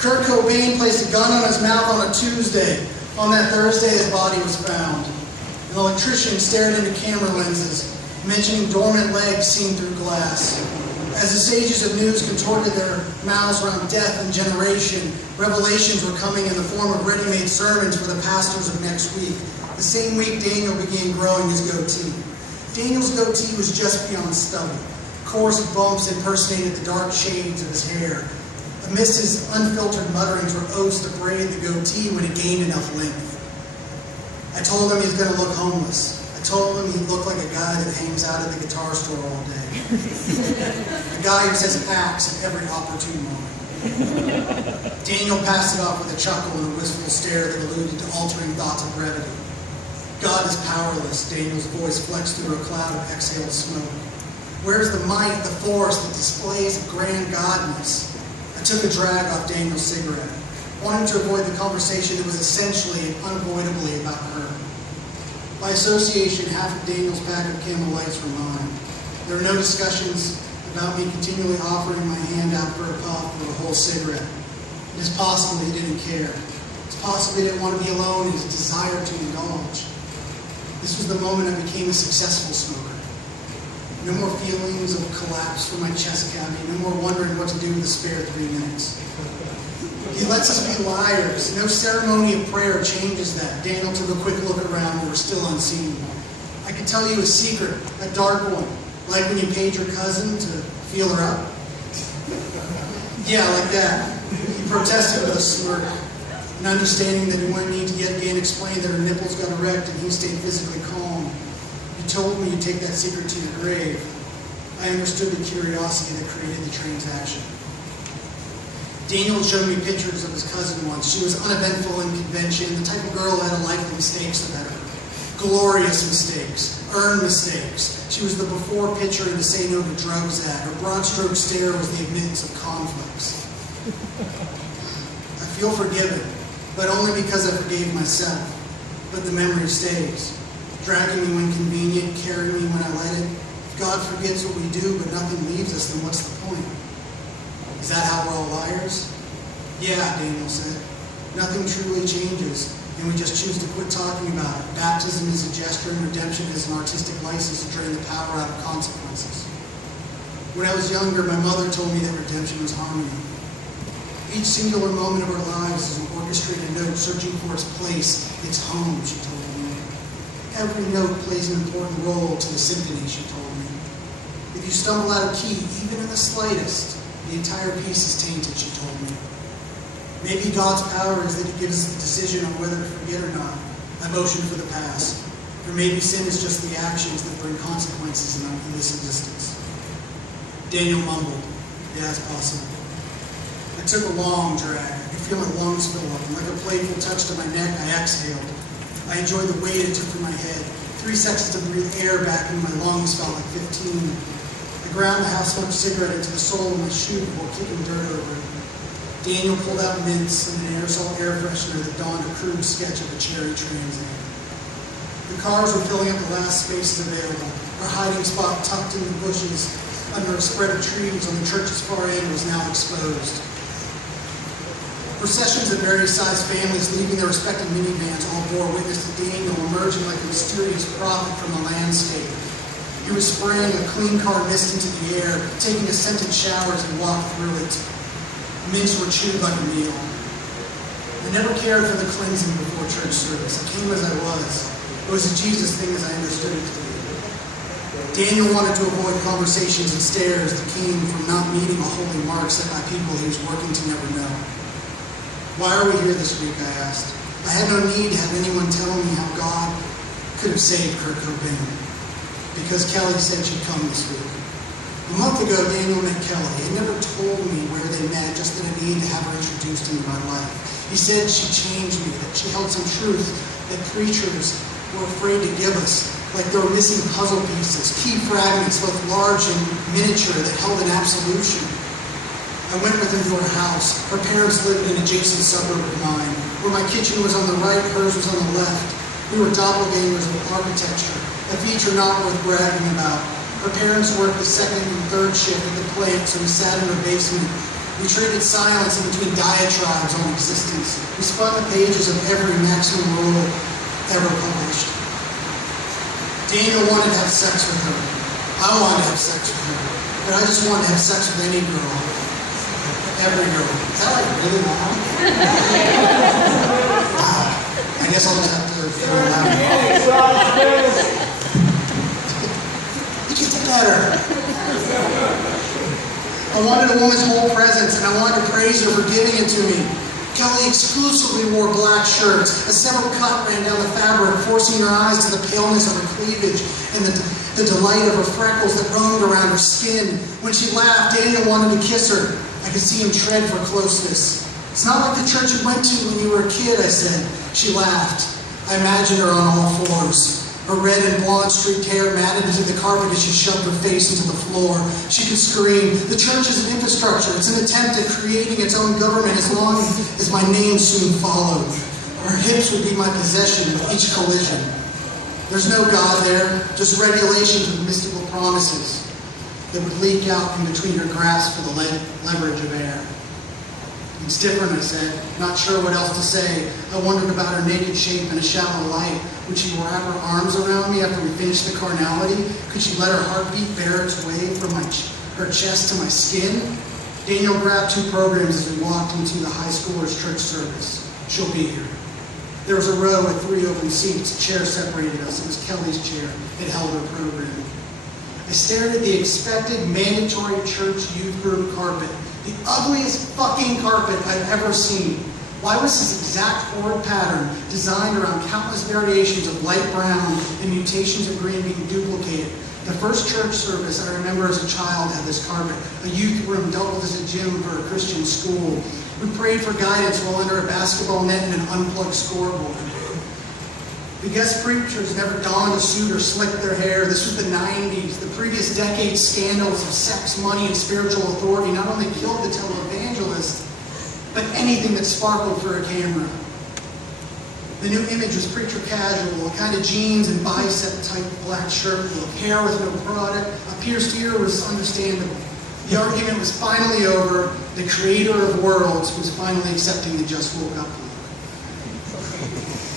Kurt Cobain placed a gun on his mouth on a Tuesday. On that Thursday, his body was found. An electrician stared into camera lenses, mentioning dormant legs seen through glass. As the sages of news contorted their mouths around death and generation, revelations were coming in the form of ready-made sermons for the pastors of next week. The same week, Daniel began growing his goatee. Daniel's goatee was just beyond stubby. Coarse bumps impersonated the dark shades of his hair. Amidst his unfiltered mutterings were oaths to braid the goatee when it gained enough length. I told him he was going to look homeless. I told him he'd look like a guy that hangs out at the guitar store all day. A guy who says axe at every opportune moment. Daniel passed it off with a chuckle and a wistful stare that alluded to altering thoughts of brevity. God is powerless, Daniel's voice flexed through a cloud of exhaled smoke. Where's the might, the force that displays a grand godness? I took a drag off Daniel's cigarette, wanting to avoid the conversation that was essentially and unavoidably about her. By association, half of Daniel's pack of Camel Lights were mine. There were no discussions about me continually offering my hand out for a puff or a whole cigarette. It is possible he didn't care. It's possible he didn't want to be alone in his desire to indulge. This was the moment I became a successful smoker. No more feelings of collapse from my chest cavity. No more wondering what to do with the spare 3 minutes. He lets us be liars. No ceremony of prayer changes that. Daniel took a quick look around. We were still unseen. I could tell you a secret, a dark one. Like when you paid your cousin to feel her up. Yeah, like that. He protested with a smirk. And understanding that he wouldn't need to yet again explain that her nipples got erect and he stayed physically calm. You told me you'd take that secret to your grave. I understood the curiosity that created the transaction. Daniel showed me pictures of his cousin once. She was uneventful in convention, the type of girl who had a life of mistakes about her. Glorious mistakes, earned mistakes. She was the before picture to say no to drugs at. Her broad stroke stare was the admittance of conflicts. I feel forgiven, but only because I forgave myself. But the memory stays. Dragging me when convenient, carrying me when I let it. If God forgets what we do, but nothing leaves us, then what's the point? Is that how we're all liars? Yeah, Daniel said. Nothing truly changes, and we just choose to quit talking about it. Baptism is a gesture, and redemption is an artistic license to drain the power out of consequences. When I was younger, my mother told me that redemption was harmony. Each singular moment of our lives is an orchestrated note searching for its place, its home, she told me. Every note plays an important role to the symphony, she told me. If you stumble out of key, even in the slightest, the entire piece is tainted, she told me. Maybe God's power is that he gives us the decision on whether to forget or not. I motion for the past. Or maybe sin is just the actions that bring consequences in this existence. Daniel mumbled, yeah, it's possible. I took a long drag. I could feel my lungs fill up, and like a playful touch to my neck, I exhaled. I enjoyed the weight it took from my head. 3 seconds to breathe air back into my lungs felt like 15. I ground the half-smoked cigarette into the sole of my shoe before kicking dirt over it. Daniel pulled out mints and an aerosol air freshener that donned a crude sketch of a cherry Trans Am. The cars were filling up the last spaces available. Our hiding spot tucked in the bushes under a spread of trees on the church's far end was now exposed. Processions of various sized families leaving their respective minivans all bore witness to Daniel emerging like a mysterious prophet from the landscape. He was spraying a clean car mist into the air, taking a scented shower as he walked through it. Mints were chewed like a meal. I never cared for the cleansing before church service. I came as I was. It was a Jesus thing as I understood it to be. Daniel wanted to avoid conversations and stares that came from not meeting a holy mark set by people he was working to never know. Why are we here this week, I asked. I had no need to have anyone tell me how God could have saved Kurt Cobain. Because Kelly said she'd come this week. A month ago, Daniel met Kelly. He never told me where they met, just that I needed to have her introduced into my life. He said she changed me, that she held some truth that preachers were afraid to give us, like there were missing puzzle pieces, key fragments, both large and miniature, that held an absolution. I went with him to her house. Her parents lived in an adjacent suburb of mine, where my kitchen was on the right, hers was on the left. We were doppelgangers of architecture, a feature not worth bragging about. Her parents worked the second and third shift at the plant, so we sat in her basement, We traded silence in between diatribes on existence. We spun the pages of every maximum rule ever published. Daniel wanted to have sex with her. I wanted to have sex with her. But I just wanted to have sex with any girl. Every girl. Is that like really loud? Wow. I guess I'll just have to throw it out. It gets better. I wanted a woman's whole presence, and I wanted to praise her for giving it to me. Kelly exclusively wore black shirts. A severed cut ran down the fabric, forcing her eyes to the paleness of her cleavage and the delight of her freckles that roamed around her skin. When she laughed, Daniel wanted to kiss her. I could see him tread for closeness. It's not like the church you went to when you were a kid, I said. She laughed. I imagined her on all fours. Her red and blonde streaked hair matted into the carpet as she shoved her face into the floor. She could scream, "The church is an infrastructure. It's an attempt at creating its own government as long as my name soon followed. Her hips would be my possession with each collision. There's no God there, just regulations of mystical promises that would leak out from between your grasp for the leverage of air." "It's different," I said, not sure what else to say. I wondered about her naked shape in a shallow light. Would she wrap her arms around me after we finished the carnality? Could she let her heartbeat bear its way from her chest to my skin? Daniel grabbed 2 programs as we walked into the high schoolers' church service. "She'll be here." There was a row with 3 open seats. A chair separated us. It was Kelly's chair. It held her program. I stared at the expected mandatory church youth group carpet. The ugliest fucking carpet I've ever seen. Why was this exact horrid pattern, designed around countless variations of light brown and mutations of green, being duplicated? The first church service I remember as a child had this carpet. A youth room doubled as a gym for a Christian school. We prayed for guidance while under a basketball net and an unplugged scoreboard. The guest preachers never donned a suit or slicked their hair. This was the 90s. The previous decade's scandals of sex, money, and spiritual authority not only killed the televangelist, but anything that sparkled for a camera. The new image was preacher casual, a kind of jeans and bicep-type black shirt look, hair with no product. A pierced ear was understandable. The argument was finally over. The creator of worlds was finally accepting the just woke up look.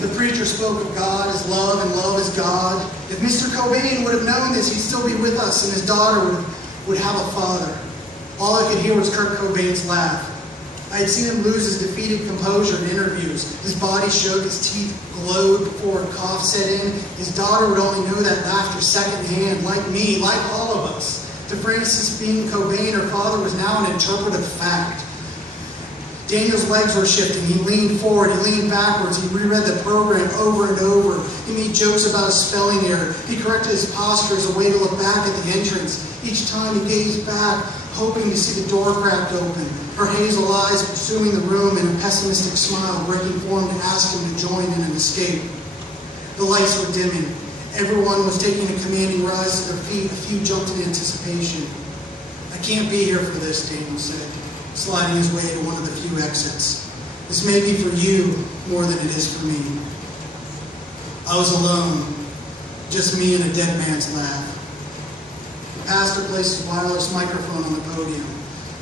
The preacher spoke of God as love and love as God. If Mr. Cobain would have known this, he'd still be with us, and his daughter would have a father. All I could hear was Kurt Cobain's laugh. I had seen him lose his defeated composure in interviews. His body shook, his teeth glowed before a cough set in. His daughter would only know that laughter secondhand, like me, like all of us. To Frances Bean Cobain, her father was now an interpretive fact. Daniel's legs were shifting. He leaned forward, he leaned backwards, he reread the program over and over. He made jokes about a spelling error. He corrected his posture as a way to look back at the entrance. Each time he gazed back, hoping to see the door cracked open, her hazel eyes pursuing the room and a pessimistic smile breaking form to ask him to join in an escape. The lights were dimming. Everyone was taking a commanding rise to their feet. A few jumped in anticipation. "I can't be here for this," Daniel said, sliding his way to one of the few exits. "This may be for you more than it is for me." I was alone, just me and a dead man's laugh. The pastor placed his wireless microphone on the podium.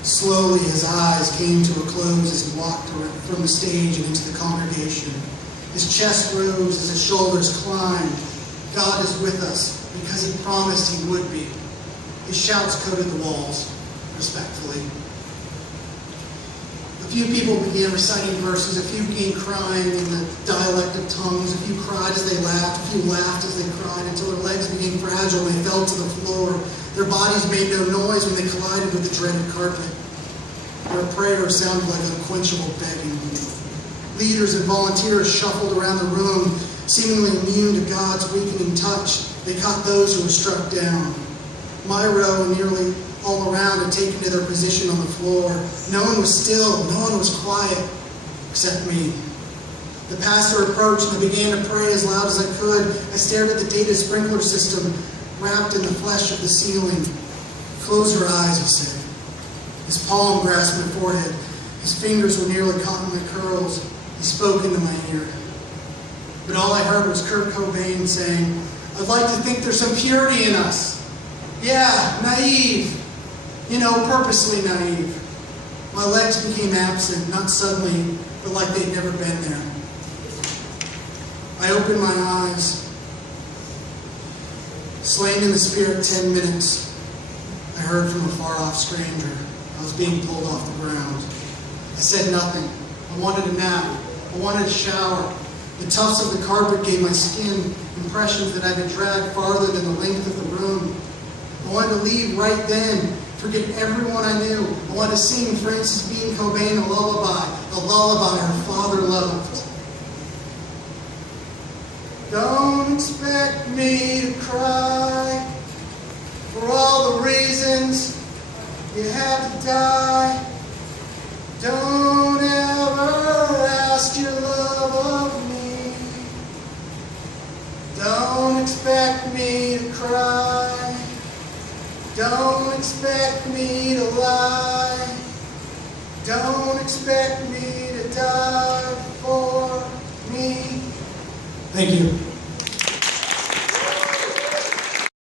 Slowly, his eyes came to a close as he walked from the stage and into the congregation. His chest rose as his shoulders climbed. God is with us because he promised he would be. His shouts coated the walls, respectfully. A few people began reciting verses, a few began crying in the dialect of tongues, a few cried as they laughed, a few laughed as they cried, until their legs became fragile and they fell to the floor. Their bodies made no noise when they collided with the dreaded carpet. Their prayer sounded like unquenchable begging. Leaders and volunteers shuffled around the room, seemingly immune to God's weakening touch. They caught those who were struck down. My row and nearly all around had taken to their position on the floor. No one was still, no one was quiet, except me. The pastor approached and I began to pray as loud as I could. I stared at the data sprinkler system wrapped in the flesh of the ceiling. "Close your eyes," he said. His palm grasped my forehead. His fingers were nearly caught in my curls. He spoke into my ear. But all I heard was Kurt Cobain saying, "I'd like to think there's some purity in us. Yeah, naive. Purposely naive. My legs became absent, not suddenly, but like they'd never been there. I opened my eyes. Slain in the spirit 10 minutes, I heard from a far-off stranger. I was being pulled off the ground. I said nothing. I wanted a nap. I wanted a shower. The tufts of the carpet gave my skin impressions that I'd been dragged farther than the length of the room. I wanted to leave right then, forget everyone I knew. I wanted to sing Frances Bean Cobain a lullaby her father loved. Don't expect me to cry for all the reasons you had to die. Don't ever ask your love of me. Don't expect me to cry. Don't expect me to lie. Don't expect me to die for me. Thank you.